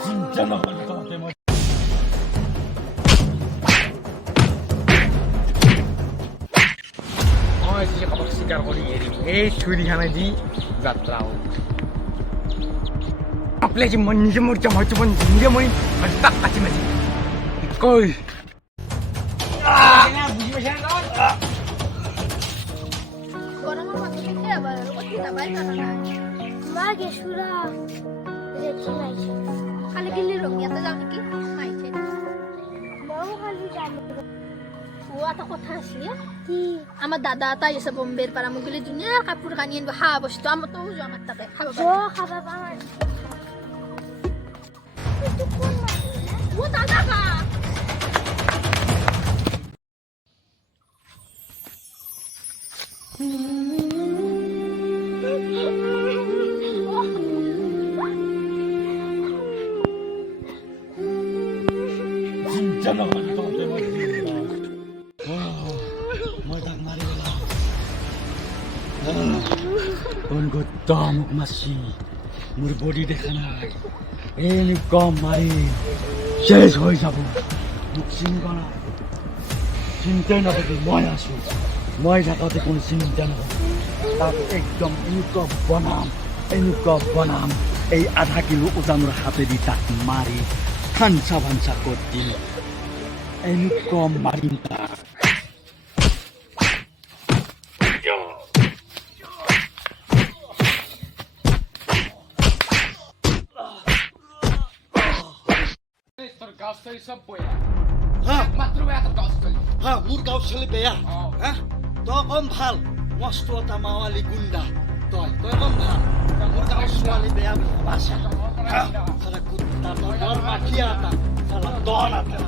진짜 나가니까 대박. আজি কাবাক স্বীকাৰ কৰি এৰিম এই চুৰিখানেদি যাত্ৰা आपल्या जी म्हणजे मोर्चा माहिती पण झिंगे म्हणून हटतात काची माझी কৈ গরমের মাঝে থেকে আবার ওটি দাবাই কাটা না মা গেছুরা রেখে নাইছে খালি গিলি রঙিয়াতে যাও নাকি মাইছে মও খালি যাবো ও একটা কথা আছে কি আমার দাদা তাই এসে বোম্বের পাড়া মুগলি দুনিয়ার কাপড় কানি আনবো হা বসতো আমার তো যাও আমার তাতে খাবো খাবা পাওয়া ও দাদা কা 진짜 나가니까 대박. 뭘 딱 말이야. उनको दामुक मसी मोर बॉडी देखा নাই এনি কম মারি শেষ হয়ে যাব মুখ চিনবা না চিন্তাই নকৰি মই আছো মই থাকোঁতে কোনো চিন্তা নকৰো তাক একদম এনেকুৱা বনাম এই আধা কিলো ওজনৰ হাতেদি তাক মাৰি খানচা ভানচা কৰি দিম এনেকুৱা মাৰিম তাক তোৰ গাছতলি সব বয়া মাত্ৰ বয়া তোৰ গাছতলি মোৰ গাঁও চলি বেয়া তই কম ভাল মস্ত এটা মাৱালী গুণ্ডা তই কম ভাল মোৰ গাঁৱৰ ছোৱালী বেয়া বাছা সারা কুত্তা তোর মাখিয়া এটা সারা দন এটা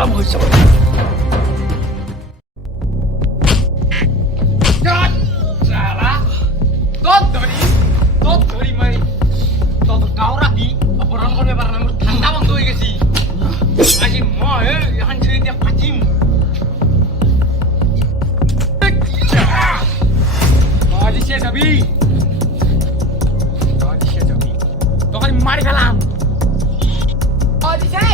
খতম হৈ যাব তোর ধরি মারি তোর গাঁও রাখি অপহরণ করবে পারে না মোর ঠান্ডা বন্ধ হয়ে গেছি আজি মই এখন ছেড়ে দিয়ে পাচিম আজি সে যাবি তোকে মারি ফেলাম আজি সে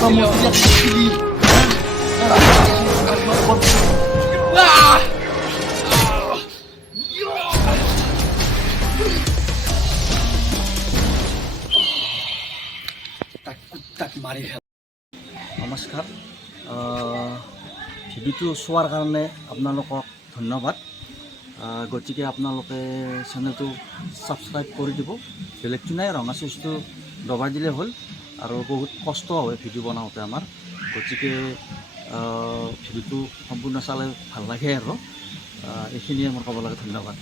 kamu lihat di sini tak mari নমস্কাৰ ভিডিঅ'টো চোৱাৰ কাৰণে আপোনালোকক ধন্যবাদ গতিকে আপোনালোকে চেনেলটো ছাবস্ক্ৰাইব কৰি দিব বেলেগটো নাই ৰঙা চুইচটো দবাই দিলে হ'ল আৰু বহুত কষ্ট হয় ভিডিঅ' বনাওঁতে আমাৰ গতিকে ভিডিঅ'টো সম্পূৰ্ণ চালে ভাল লাগে আৰু এইখিনিয়ে মোৰ ক'ব লাগে ধন্যবাদ